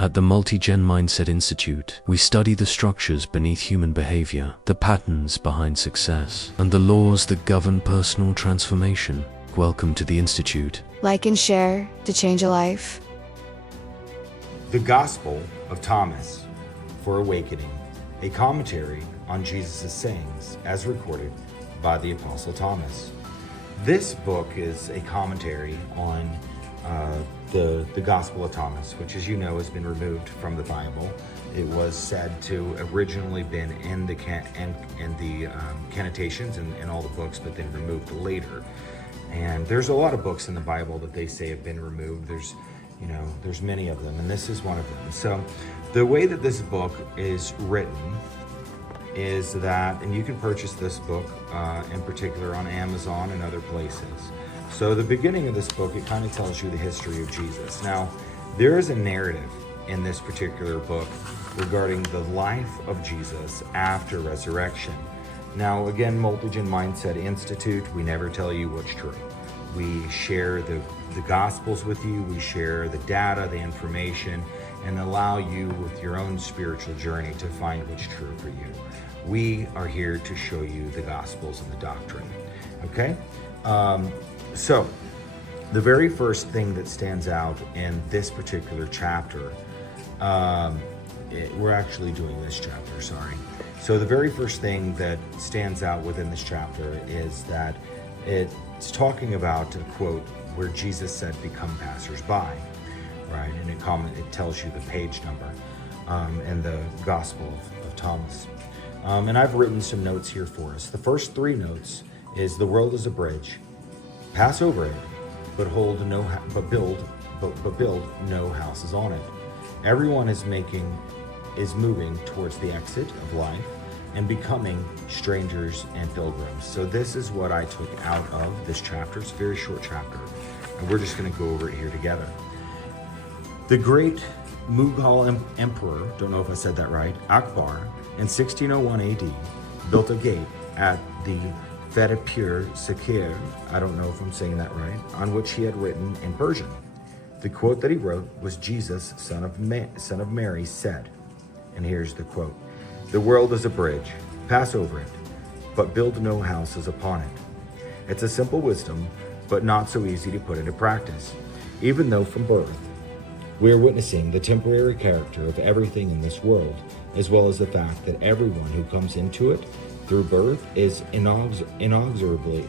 At the MultiGen Mindset Institute, we study the structures beneath human behavior, the patterns behind success, and the laws that govern personal transformation. Welcome to the Institute. Like and share to change a life. The Gospel of Thomas for Awakening, a commentary on Jesus' sayings as recorded by the Apostle Thomas. This book is a commentary on the Gospel of Thomas, which, as you know, has been removed from the Bible. It was said to originally been in the cantations and all the books, but then removed later. And there's a lot of books in the Bible that they say have been removed. There's many of them, and this is one of them. So the way that this book is written is that, and you can purchase this book in particular on Amazon and other places. So the beginning of this book, it kind of tells you the history of Jesus. Now, there is a narrative in this particular book regarding the life of Jesus after resurrection. Now, again, MultiGen Mindset Institute, we never tell you what's true. We share the Gospels with you, we share the data, the information, and allow you with your own spiritual journey to find what's true for you. We are here to show you the Gospels and the doctrine, okay? So, the very first thing that stands out in this particular chapter, we're actually doing this chapter, sorry. So the very first thing that stands out within this chapter is that it's talking about a quote where Jesus said, "Become passers-by," right? And it tells you the page number in the Gospel of Thomas. And I've written some notes here for us. The first three notes is the world is a bridge. Pass over it, but build no houses on it. Everyone is moving towards the exit of life and becoming strangers and pilgrims. So this is what I took out of this chapter. It's a very short chapter, and we're just going to go over it here together. The great Mughal emperor, don't know if I said that right, Akbar, in 1601 AD, built a gate at the Fatehpur Sikir, I don't know if I'm saying that right, on which he had written in Persian. The quote that he wrote was, "Jesus, son of Mary, said," and here's the quote, "The world is a bridge, pass over it, but build no houses upon it." It's a simple wisdom, but not so easy to put into practice, even though from birth we are witnessing the temporary character of everything in this world, as well as the fact that everyone who comes into it through birth is inexorably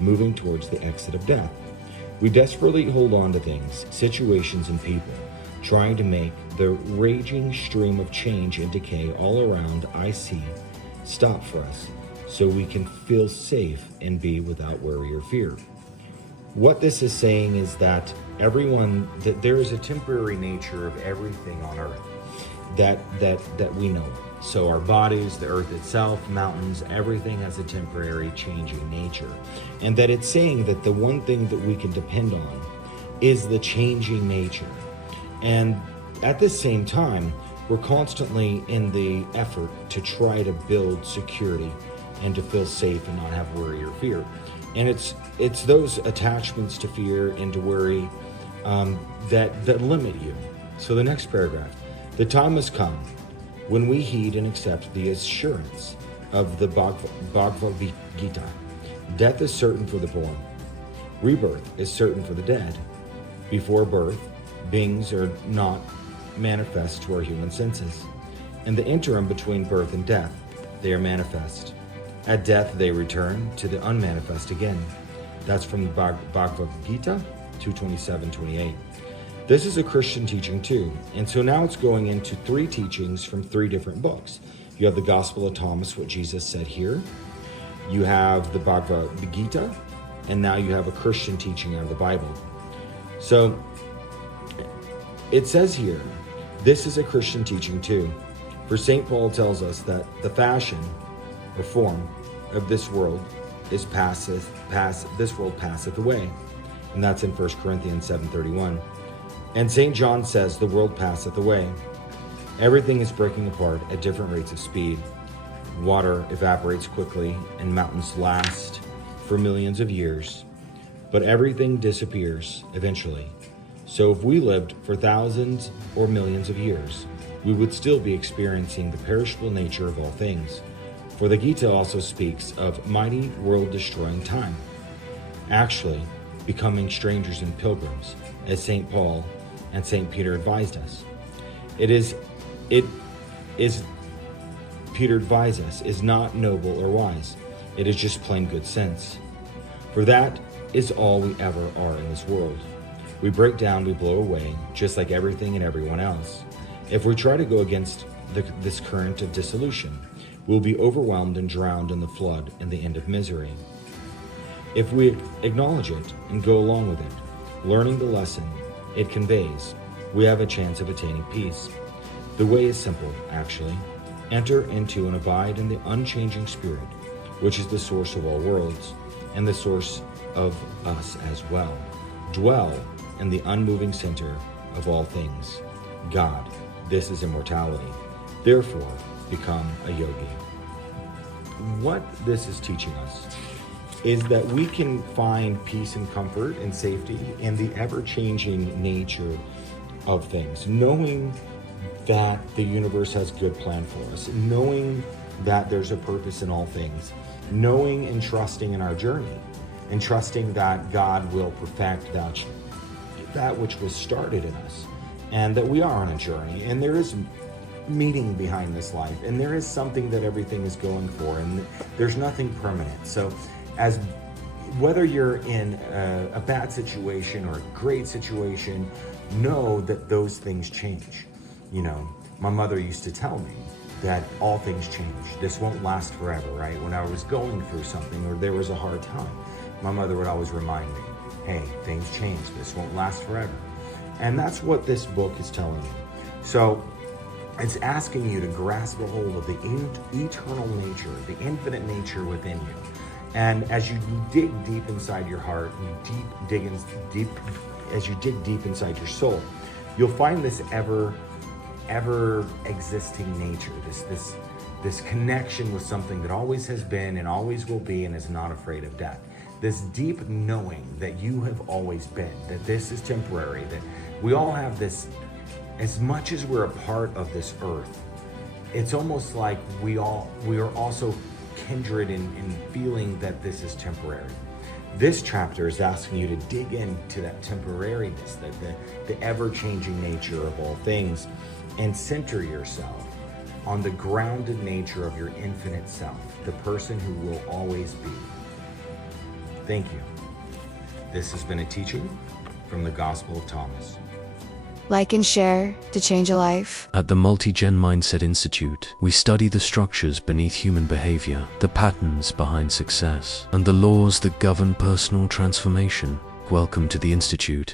moving towards the exit of death. We desperately hold on to things, situations, and people, trying to make the raging stream of change and decay all around stop for us, so we can feel safe and be without worry or fear. What this is saying is that that there is a temporary nature of everything on earth that we know. So our bodies, the earth itself, mountains, everything has a temporary changing nature. And that it's saying that the one thing that we can depend on is the changing nature. And at the same time, we're constantly in the effort to try to build security and to feel safe and not have worry or fear. And it's those attachments to fear and to worry that limit you. So the next paragraph, "The time has come when we heed and accept the assurance of the Bhagavad Gita. Death is certain for the born. Rebirth is certain for the dead. Before birth, beings are not manifest to our human senses. In the interim between birth and death, they are manifest. At death, they return to the unmanifest again." That's from the Bhagavad Gita 2:27-28. This is a Christian teaching too. And so now it's going into three teachings from three different books. You have the Gospel of Thomas, what Jesus said here. You have the Bhagavad Gita, and now you have a Christian teaching out of the Bible. So it says here, this is a Christian teaching too. For St. Paul tells us that the fashion or form of this world passeth away. And that's in 1 Corinthians 7:31. And St. John says the world passeth away. Everything is breaking apart at different rates of speed. Water evaporates quickly and mountains last for millions of years. But everything disappears eventually. So if we lived for thousands or millions of years, we would still be experiencing the perishable nature of all things. For the Gita also speaks of mighty world-destroying time, actually becoming strangers and pilgrims, as St. Paul and St. Peter advised us. Peter advised us, is not noble or wise. It is just plain good sense. For that is all we ever are in this world. We break down, we blow away, just like everything and everyone else. If we try to go against this current of dissolution, we'll be overwhelmed and drowned in the flood and the end of misery. If we acknowledge it and go along with it, learning the lesson it conveys, we have a chance of attaining peace. The way is simple, actually. Enter into and abide in the unchanging Spirit, which is the source of all worlds and the source of us as well. Dwell in the unmoving center of all things, God. This is immortality. Therefore, become a yogi. What this is teaching us is that we can find peace and comfort and safety in the ever-changing nature of things, knowing that the universe has a good plan for us, knowing that there's a purpose in all things, knowing and trusting in our journey, and trusting that God will perfect that which was started in us, and that we are on a journey, and there is meaning behind this life, and there is something that everything is going for, and there's nothing permanent. So as whether you're in a bad situation or a great situation, know that those things change. You know, my mother used to tell me that all things change. This won't last forever, right? When I was going through something or there was a hard time, my mother would always remind me, hey, things change. This won't last forever. And that's what this book is telling you. So it's asking you to grasp a hold of the eternal nature, the infinite nature within you. And as you dig deep inside your heart, as you dig deep inside your soul, you'll find this ever existing nature, this connection with something that always has been and always will be and is not afraid of death. This deep knowing that you have always been, that this is temporary, that we all have this. As much as we're a part of this earth, it's almost like we are also kindred in feeling that this is temporary. This chapter is asking you to dig into that temporariness, that the ever-changing nature of all things, and center yourself on the grounded nature of your infinite self, the person who will always be. Thank you. This has been a teaching from the Gospel of Thomas. Like and share to change a life. At the MultiGen Mindset Institute, we study the structures beneath human behavior, the patterns behind success, and the laws that govern personal transformation. Welcome to the Institute.